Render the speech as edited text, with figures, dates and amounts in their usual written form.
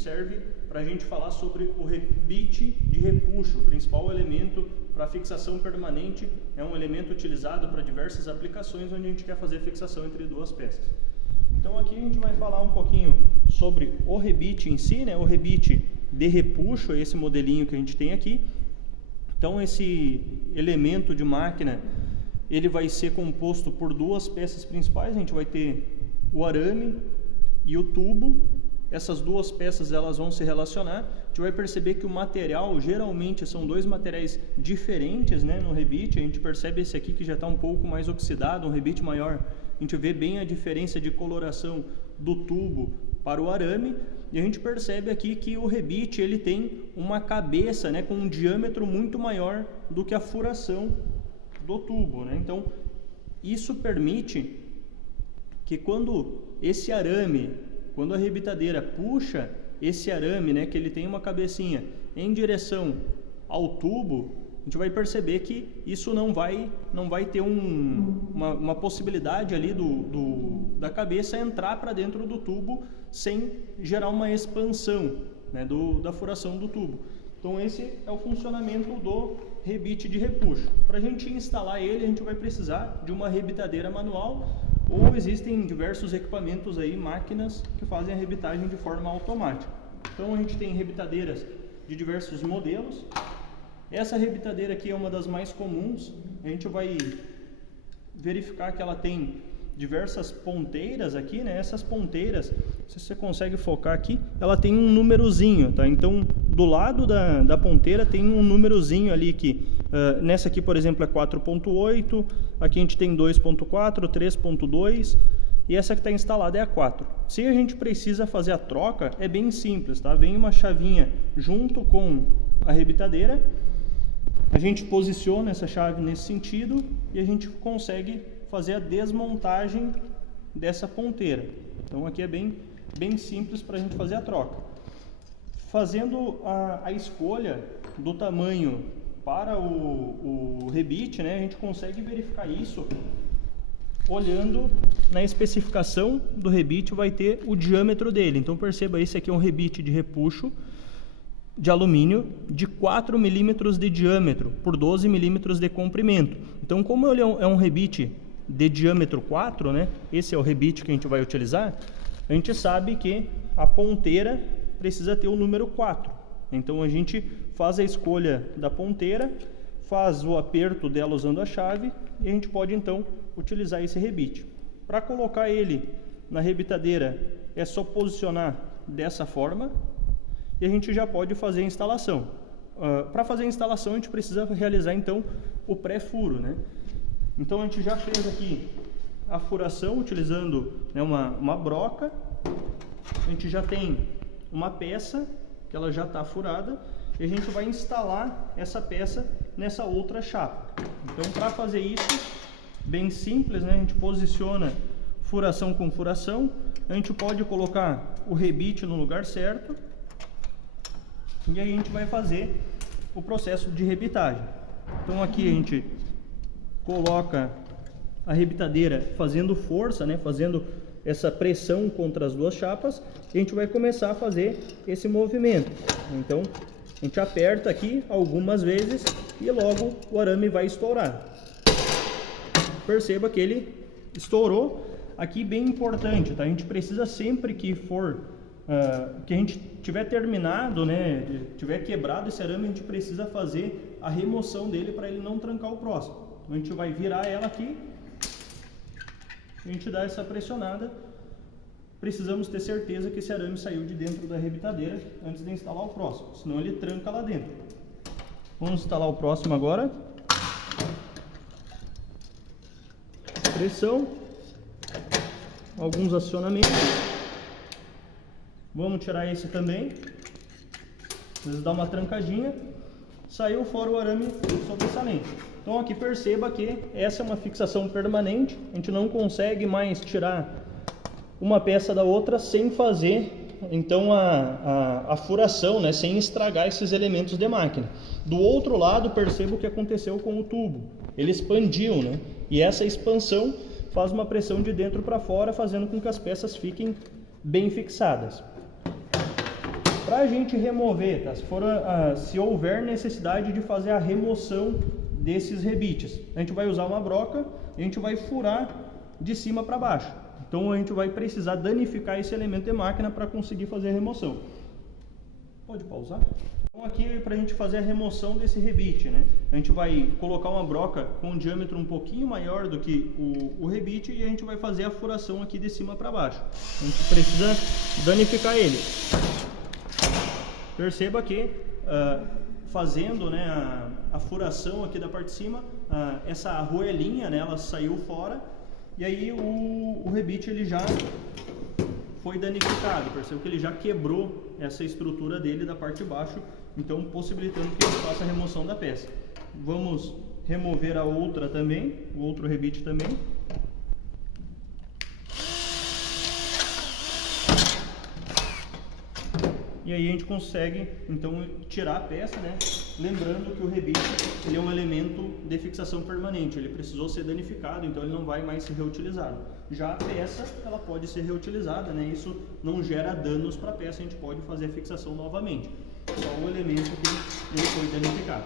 serve para a gente falar sobre o rebite de repuxo, o principal elemento para fixação permanente. É um elemento utilizado para diversas aplicações onde a gente quer fazer fixação entre duas peças. Então aqui a gente vai falar um pouquinho sobre o rebite em si, né? O rebite de repuxo, esse modelinho que a gente tem aqui. Então esse elemento de máquina, ele vai ser composto por duas peças principais. A gente vai ter o arame e o tubo. Essas duas peças elas vão se relacionar. A gente vai perceber que o material, geralmente são dois materiais diferentes, né, no rebite. A gente percebe esse aqui que já está um pouco mais oxidado, um rebite maior. A gente vê bem a diferença de coloração do tubo para o arame. E a gente percebe aqui que o rebite ele tem uma cabeça, né, com um diâmetro muito maior do que a furação do tubo, né? Então isso permite que quando esse arame, quando a rebitadeira puxa esse arame, né, que ele tem uma cabecinha em direção ao tubo, a gente vai perceber que isso não vai ter uma possibilidade ali da cabeça entrar para dentro do tubo sem gerar uma expansão, né, da furação do tubo. Então esse é o funcionamento do rebite de repuxo. Para a gente instalar ele, a gente vai precisar de uma rebitadeira manual, ou existem diversos equipamentos aí, máquinas que fazem a rebitagem de forma automática. Então a gente tem rebitadeiras de diversos modelos. Essa rebitadeira aqui é uma das mais comuns. A gente vai verificar que ela tem diversas ponteiras aqui, né? Essas ponteiras, se você consegue focar aqui, ela tem um númerozinho, tá? Então do lado da ponteira tem um númerozinho ali que nessa aqui, por exemplo, é 4.8, aqui a gente tem 2.4, 3.2 e essa que está instalada é a 4. Se a gente precisa fazer a troca, é bem simples, tá? Vem uma chavinha junto com a rebitadeira, a gente posiciona essa chave nesse sentido e a gente consegue fazer a desmontagem dessa ponteira. Então aqui é bem simples para a gente fazer a troca. Fazendo a escolha do tamanho para o rebite, né, a gente consegue verificar isso olhando na especificação do rebite, vai ter o diâmetro dele. Então perceba, esse aqui é um rebite de repuxo de alumínio de 4 milímetros de diâmetro por 12 milímetros de comprimento. Então como ele é um rebite de diâmetro 4, né, esse é o rebite que a gente vai utilizar, a gente sabe que a ponteira precisa ter o número 4. Então a gente faz a escolha da ponteira, faz o aperto dela usando a chave e a gente pode então utilizar esse rebite. Para colocar ele na rebitadeira é só posicionar dessa forma e a gente já pode fazer a instalação. Para fazer a instalação a gente precisa realizar então o pré-furo, né? Então a gente já fez aqui a furação utilizando, né, uma broca. A gente já tem uma peça que ela já está furada e a gente vai instalar essa peça nessa outra chapa. Então para fazer isso, bem simples, né? A gente posiciona furação com furação, a gente pode colocar o rebite no lugar certo e aí a gente vai fazer o processo de rebitagem. Então aqui a gente coloca a rebitadeira fazendo força, né, fazendo essa pressão contra as duas chapas, e a gente vai começar a fazer esse movimento. Então a gente aperta aqui algumas vezes e logo o arame vai estourar. Perceba que ele estourou. Aqui bem importante, tá? A gente precisa sempre que que a gente tiver terminado, né, tiver quebrado esse arame, a gente precisa fazer a remoção dele para ele não trancar o próximo. Então a gente vai virar ela aqui, a gente dá essa pressionada. Precisamos ter certeza que esse arame saiu de dentro da rebitadeira antes de instalar o próximo, senão ele tranca lá dentro. Vamos instalar o próximo agora. Pressão, alguns acionamentos. Vamos tirar esse também. Vamos dar uma trancadinha. Saiu fora o arame sobressalente. Então aqui perceba que essa é uma fixação permanente. A gente não consegue mais tirar uma peça da outra sem fazer então a furação, né, sem estragar esses elementos de máquina. Do outro lado, perceba o que aconteceu com o tubo. Ele expandiu, né? E essa expansão faz uma pressão de dentro para fora, fazendo com que as peças fiquem bem fixadas. Para a gente remover, tá? Se houver necessidade de fazer a remoção desses rebites, a gente vai usar uma broca e a gente vai furar de cima para baixo. Então a gente vai precisar danificar esse elemento de máquina para conseguir fazer a remoção. Pode pausar? Então aqui para a gente fazer a remoção desse rebite, né? A gente vai colocar uma broca com um diâmetro um pouquinho maior do que o rebite e a gente vai fazer a furação aqui de cima para baixo. A gente precisa danificar ele. Perceba que fazendo, né, a furação aqui da parte de cima, essa arruelinha, né, ela saiu fora e aí o rebite ele já foi danificado. Perceba que ele já quebrou essa estrutura dele da parte de baixo, então possibilitando que ele faça a remoção da peça. Vamos remover a outra também, o outro rebite também. E aí a gente consegue então tirar a peça, né? Lembrando que o rebite ele é um elemento de fixação permanente, ele precisou ser danificado, então ele não vai mais ser reutilizado. Já a peça ela pode ser reutilizada, né? Isso não gera danos para a peça, a gente pode fazer a fixação novamente. Só o elemento que ele foi danificado.